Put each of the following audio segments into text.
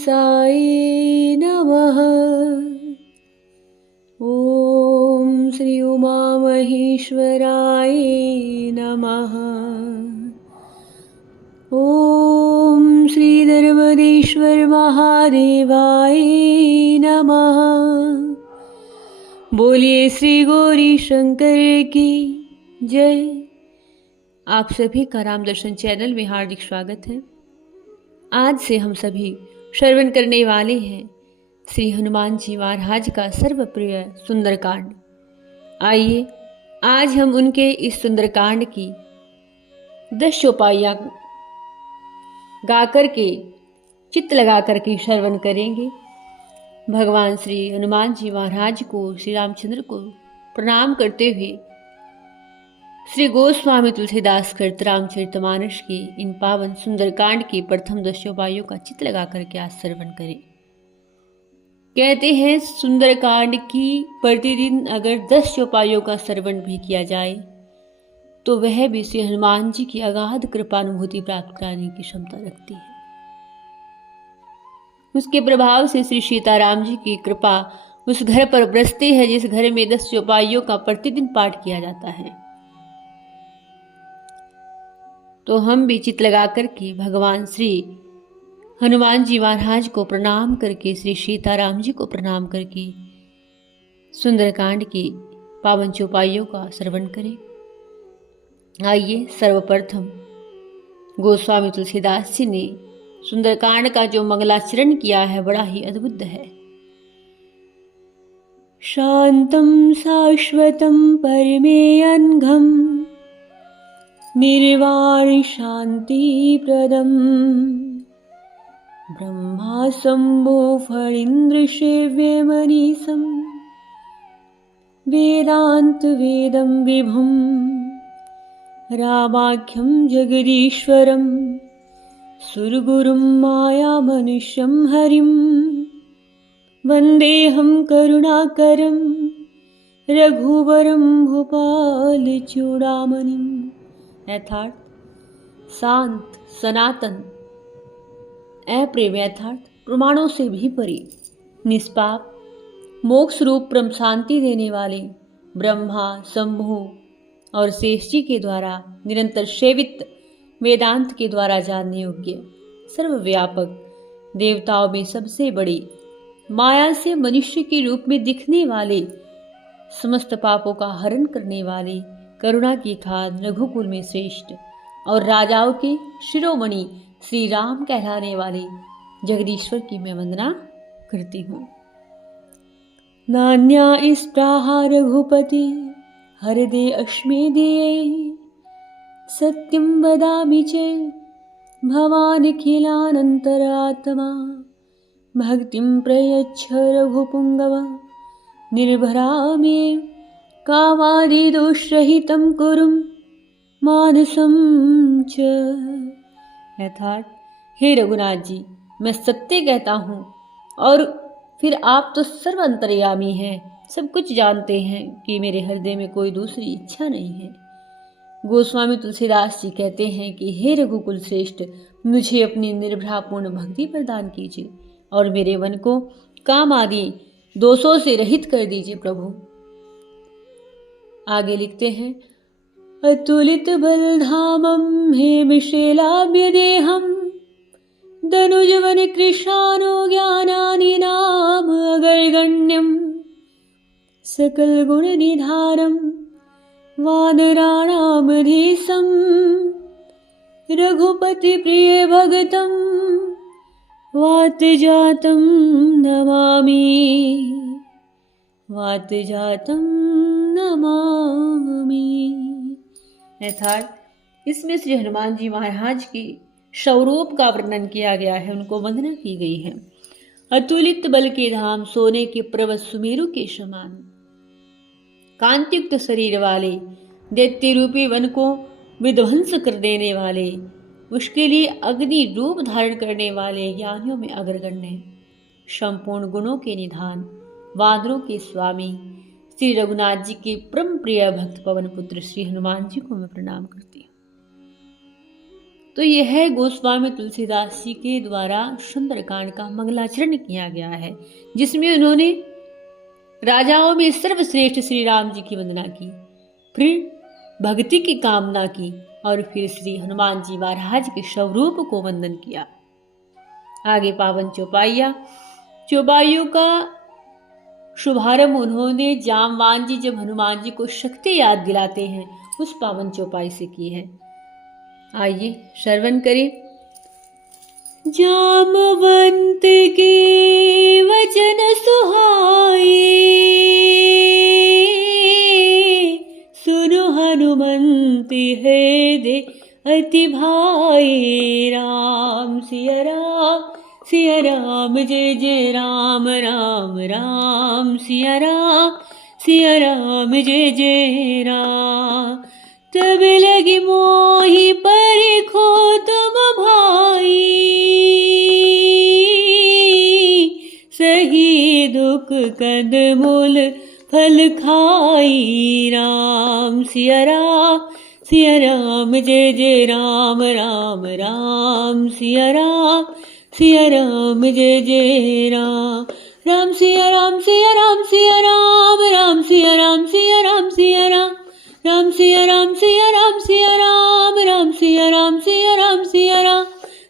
साई नमः। ओम श्री उमा महेश्वराय नमः। ओम श्री नर्मदेश्वर महादेवाय नमः। बोलिए श्री गौरी शंकर की जय। आप सभी का राम दर्शन चैनल में हार्दिक स्वागत है। आज से हम सभी श्रवण करने वाले हैं श्री हनुमान जी महाराज का सर्वप्रिय सुंदरकांड। आइए आज हम उनके इस सुंदरकांड की 10 चौपाइयाँ गा करके चित्त लगा करके श्रवण करेंगे। भगवान श्री हनुमान जी महाराज को, श्री रामचंद्र को प्रणाम करते हुए श्री गोस्वामी तुलसीदास कृत रामचरितमानस के इन पावन सुंदरकांड की प्रथम 10 चौपाइयों का चित्त लगा करके आज श्रवण करें। कहते हैं सुंदरकांड की प्रतिदिन अगर 10 चौपाइयों का श्रवण भी किया जाए तो वह भी श्री हनुमान जी की अगाध कृपानुभूति प्राप्त कराने की क्षमता रखती है। उसके प्रभाव से श्री सीताराम जी की कृपा उस घर पर बरसती है जिस घर में 10 चौपाइयों का प्रतिदिन पाठ किया जाता है। तो हम भी चित्त लगा करके भगवान श्री हनुमान जी महाराज को प्रणाम करके, श्री सीताराम जी को प्रणाम करके सुंदरकांड की पावन चौपाइयों का श्रवण करें। आइए सर्वप्रथम गोस्वामी तुलसीदास जी ने सुंदरकांड का जो मंगलाचरण किया है बड़ा ही अद्भुत है। शांतम शाश्वतम परमेयनघम निर्वाण शांति प्रदम ब्रह्मा शंभो फणीन्द्र सेव्य मनीषम वेदांत वेदम विभुम रामाख्यम जगदीश्वरम सुरगुरुम माया मनुष्यम हरिम वंदेहम करुणाकरम रघुवरम भूपाल चूड़ामणिम। अर्थात शांत, सनातन, अप्रेम अर्थात प्रमाणों से भी परे, निष्पाप, मोक्ष रूप परम शांति देने वाले ब्रह्मा, शंभु और शेष जी के द्वारा निरंतर सेवित, वेदांत के द्वारा जानने योग्य, सर्वव्यापक, देवताओं में सबसे बड़े, माया से मनुष्य के रूप में दिखने वाले, समस्त पापों का हरण करने वाले, करुणा की खाद, रघुकुल में श्रेष्ठ और राजाओं के शिरोमणि श्री राम कहलाने वाले जगदीश्वर की मैं वंदना करती हूँ। नान्या स्पृहा रघुपति हृदय अश्मे दिए सत्यम वदामि चेत् भवान् खिलानन्तरात्मा भक्तिं प्रयच्छ रघुपुंगव निर्भरा मे कामादि दोषरहितं कुरुम मानसम च। अर्थात हे रघुनाथ जी, मैं सत्य कहता हूँ और फिर आप तो सर्व अंतर्यामी हैं, सब कुछ जानते हैं कि मेरे हृदय में कोई दूसरी इच्छा नहीं है। गोस्वामी तुलसीदास जी कहते हैं कि हे रघुकुल श्रेष्ठ, मुझे अपनी निर्भरापूर्ण भक्ति प्रदान कीजिए और मेरे मन को काम आदि दोषों से रहित कर दीजिए प्रभु। आगे लिखते हैं अतुलित बलधामम हेमशैलाभ्य देहम धनुजवन कृशानो ज्ञानानि नाम अगर्गण्यम सकल गुण निधारम वानराणामधीशम रघुपति प्रिय भगतम वात जातम नमामि वात जातम नमामि। अर्थात इसमें श्री हनुमान जी महाराज की स्वरूप का वर्णन किया गया है, उनको वंदना की गई है। अतुलित बल के धाम, सोने के पर्वत सुमेरु के समान, कांतियुक्त शरीर वाले, दैत्य रूपी वन को विध्वंस कर देने वाले, उसके लिए अग्नि रूप धारण करने वाले ज्ञानियों में अग्रगण्य, संपूर्ण गुणों के निधान, वानरों के स्वामी श्री रघुनाथ जी के परम प्रिय भक्त पवन पुत्र श्री हनुमान जी को मैं प्रणाम करती हूँ। तो यह गोस्वामी तुलसीदास जी के द्वारा सुंदरकांड का मंगलाचरण किया गया है, जिसमें उन्होंने राजाओं में सर्वश्रेष्ठ श्री राम जी की वंदना की, फिर भक्ति की कामना की और फिर श्री हनुमान जी महाराज के स्वरूप को वंदन किया। आगे पावन चौपाइयों का शुभारंभ उन्होंने जामवान जी जब हनुमान जी को शक्ति याद दिलाते हैं उस पावन चौपाई से की है। आइए श्रवण करें। जामवंत के वचन सुहाए, सुनो हनुमंत हृदय अति भाई। राम सिया राम जय जय राम, राम राम सिया राम जय जय राम। तब लगी मोहि परखो तुम भाई, सही दुख कंद मूल फल खाई। राम सिया राम जय जय राम, राम राम सिया राम जय जय राम। राम सिया राम राम सिया राम सिया राम सिया राम। राम सिया राम राम सिया राम सिया राम।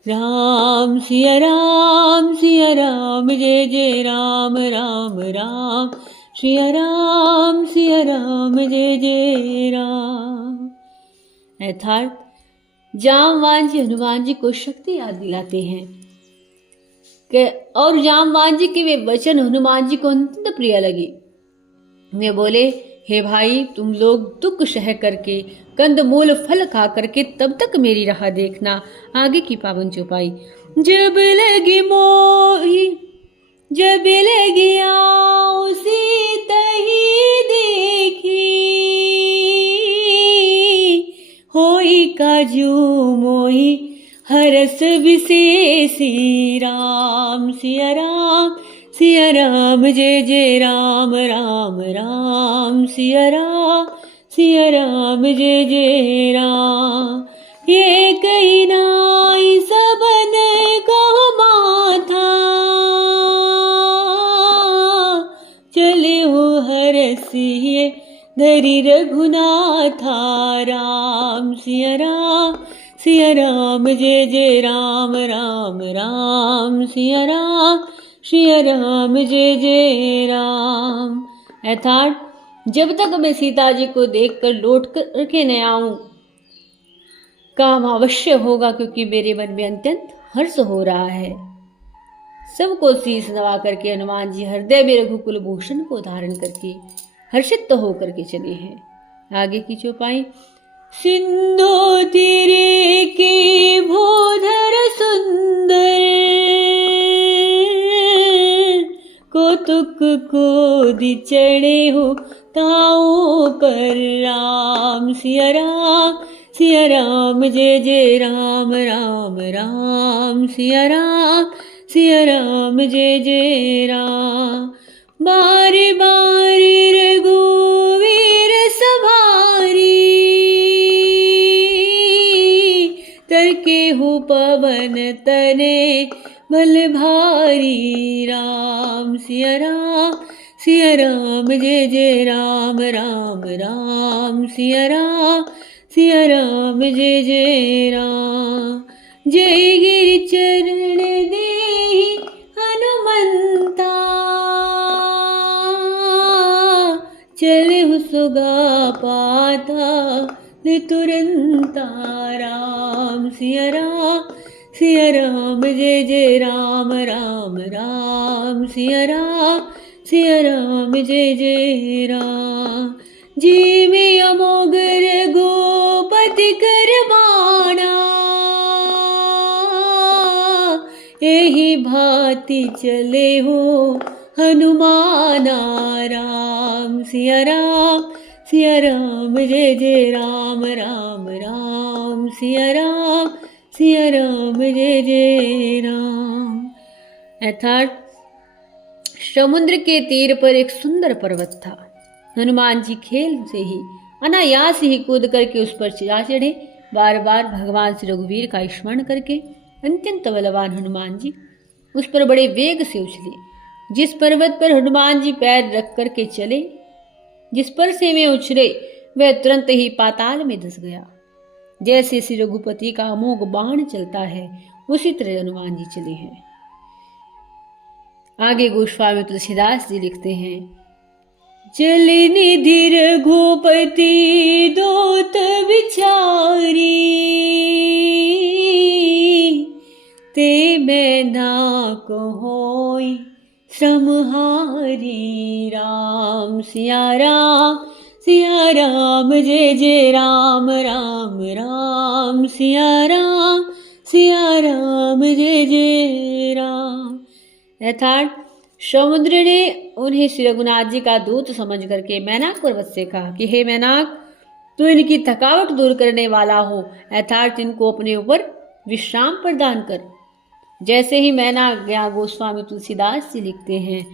राम सिया राम जय जय राम, राम राम सिया राम जय जय राम। अर्थात जामवान जी हनुमान जी को शक्ति याद दिलाते हैं और जामवान जी के वे वचन हनुमान जी को अत्यंत प्रिय लगे। वे बोले, हे भाई, तुम लोग दुख सह करके कंदमूल फल खा करके तब तक मेरी राह देखना। आगे की पावन चौपाई। जब लगी मोही जब लगी आओ सीता ही देखी, होई काजू मोही हरस विशेषी। राम सिया राम जय जय राम, राम राम सिया राम जय जय राम। ये कही नाई सबन कहो माथा, चले हो हरसिए धरी रघुनाथा। राम सिया राम जय जय राम, राम राम सिया राम जय जय राम। अर्थात जब तक मैं सीता जी को देखकर लौट कर के न आऊं, काम अवश्य होगा, क्योंकि मेरे मन में अत्यंत हर्ष हो रहा है। सबको शीश नवा करके हनुमान जी हृदय में रघुकुल भूषण को धारण करके हर्षित तो होकर के चले हैं। आगे की चौपाई। सिंधु तीरे के भूधर सुंदर, कौतुक को दी चढ़े हो ताऊ पर। राम सिया राम जय जय राम, राम राम सिया राम जय जय राम। बारी बारी रघुवीर सवारी, तरके हो पवन तने बल भारी। राम सिया राम जय जय राम, राम राम सिया राम जय जय राम। जय गिरि चरण देहि हनुमंता, चले हो सुगा पाता तुरंता। राम सिया राम जय जय राम, राम राम सिया राम जय जय राम। जी में अमोगर गोपति करवाना, यही भांति चले हो हनुमाना। राम सिया राम जय जय राम, राम राम सिया राम जय जय राम। अर्थात समुद्र के तीर पर एक सुंदर पर्वत था। हनुमान जी खेल से ही अनायास ही कूद करके उस पर जा चढ़े बार बार भगवान श्री रघुवीर का स्मरण करके अत्यंत बलवान हनुमान जी उस पर बड़े वेग से उछले। जिस पर्वत पर हनुमान जी पैर रख करके चले, जिस पर से वे उछले, वह तुरंत ही पाताल में धंस गया। जैसे श्री रघुपति का अमोघ बाण चलता है, उसी तरह हनुमान जी चले हैं। आगे गोस्वामी तुलसीदास जी लिखते हैं, चल निधि रघुपति दोत विचारी, ते मैं ना कहोई श्रमहारी। राम सिया राम जय जय राम राम राम सिया राम जय जय राम। अर्थात समुद्र ने उन्हें श्री रघुनाथ जी का दूत समझ करके मैनाक पर्वत से कहा कि हे मैनाक, तू इनकी थकावट दूर करने वाला हो, अर्थात इनको अपने ऊपर विश्राम प्रदान कर। जैसे ही मैनाक गया, गोस्वामी तुलसीदास जी लिखते हैं,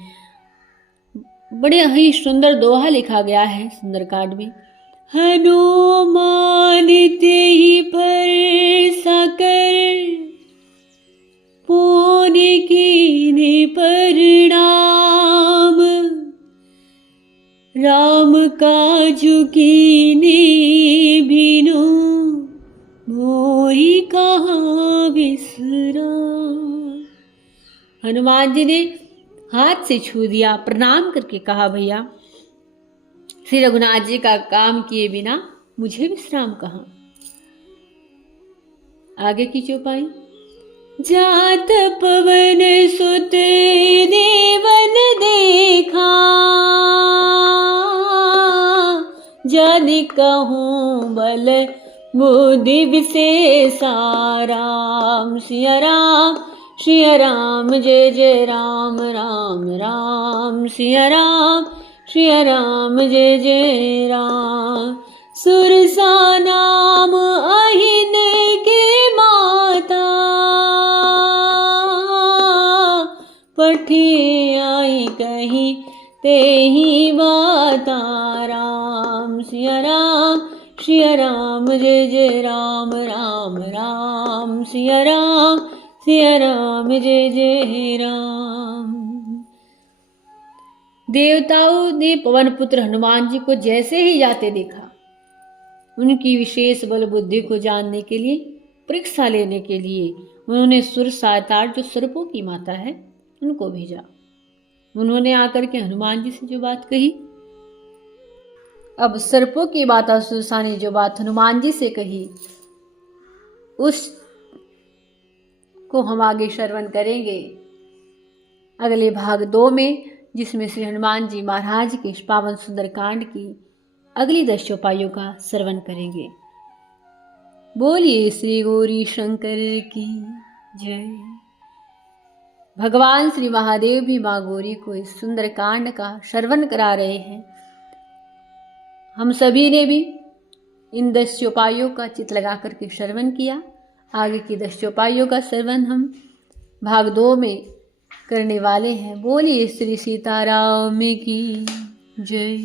बड़े ही सुंदर दोहा लिखा गया है सुंदरकांड में, हनुमान ते ही पर साकर पुण्य कीने परिणाम, राम काजु कीने बिनु मोहि कहाँ विश्राम। हनुमान जी ने हाथ से छू दिया, प्रणाम करके कहा, भैया श्री रघुनाथ जी का काम किए बिना मुझे विश्राम कहाँ। आगे की चौपाई, जात पवन सुत देवन देखा, जन कहूँ बल बुद्धि विशेषा। राम सिया राम जय जय राम राम राम सिया राम जय जय राम। सुरसा नाम अहिन के माता, पठे आई कहीं ते ही बाता। राम सिया राम जय जय राम राम राम सिया राम जय जय राम। देवताओं ने पवन पुत्र हनुमान जी को जैसे ही जाते देखा, उनकी विशेष बल बुद्धि को जानने के लिए, परीक्षा लेने के लिए उन्होंने सुरसातार जो सर्पों की माता है उनको भेजा। उन्होंने आकर के हनुमान जी से जो बात कही, अब सर्पों की माता सुरसा ने जो बात हनुमान जी से कही उस को हम आगे श्रवण करेंगे अगले भाग 2 में, जिसमें श्री हनुमान जी महाराज के पावन सुंदरकांड की अगली 10 चौपाइयों का श्रवण करेंगे। बोलिए श्री गौरी शंकर की जय। भगवान श्री महादेव भी माँ गौरी को इस सुंदरकांड का श्रवण करा रहे हैं। हम सभी ने भी इन 10 चौपाइयों का चित्त लगा करके श्रवण किया। आगे की 10 चौपाइयों का श्रवण हम भाग 2 में करने वाले हैं। बोलिए श्री सीताराम की जय।